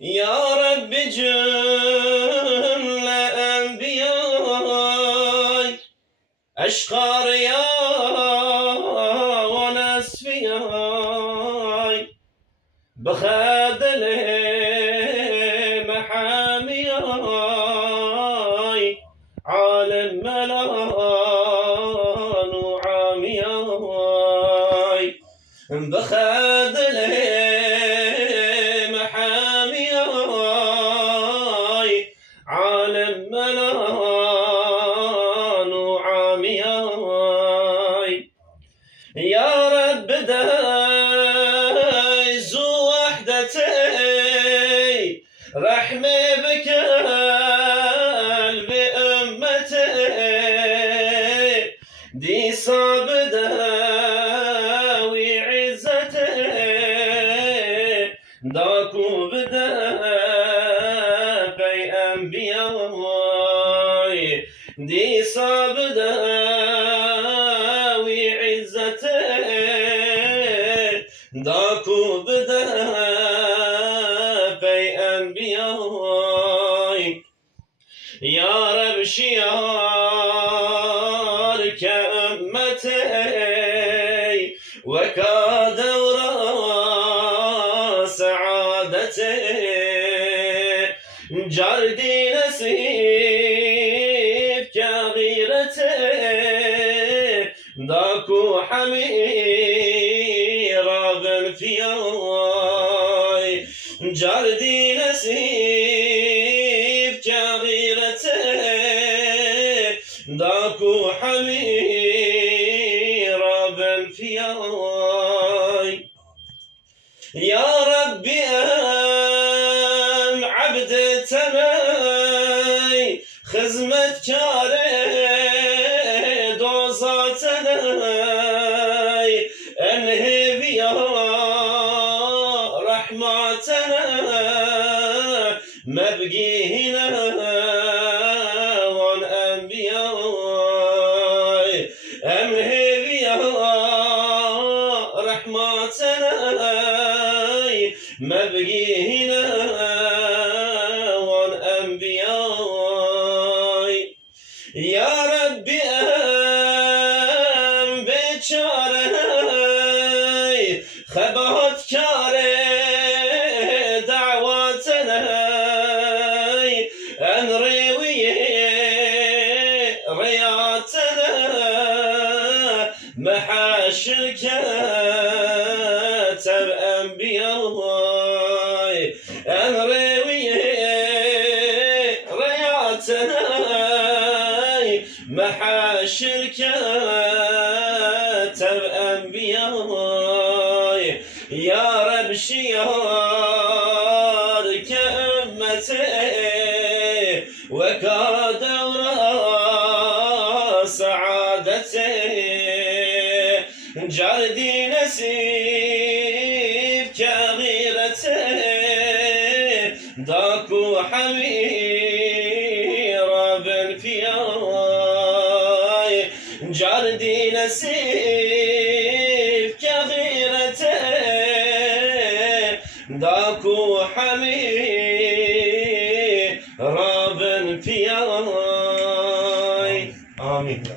يا رب جل أنبياي أشقار يا ونسفياي بخادل محامياي عالم ملان وعامياي بخادل محامياي عالم ملان وعامياي يا رب داي زو وحدتي رحمي بك قلبي أمتي دي صابدة وعزتي داكو بدا في أنبياي دي صابدة داكو بدا في أنبياي يا رب شيار كأمتي وكادورا سعادتي جردي نسيب كغيرتي داكو حميرا بالفياي جردي نسيب كغيرتي داكو حميرا بالفياي يا ربي عبد تناي خزمة كاري دوزاتناي انهي بيا رحمتنا مبقي هنا وان انبياي انهي بيا رحمتنا مبقي هنا وان انبياي يا ربي بشاري خبرت كاري دعواتنا انروي رياتنا محاشر كاتب انبياي انروي رياتنا محاشر كاتب انبياي يا رب شيار كأمتي وكادورا سعادتي جردي نسيب كغيرتي داكو حميرا بالفياي جردي نسيب كغيرتي داكو حميرا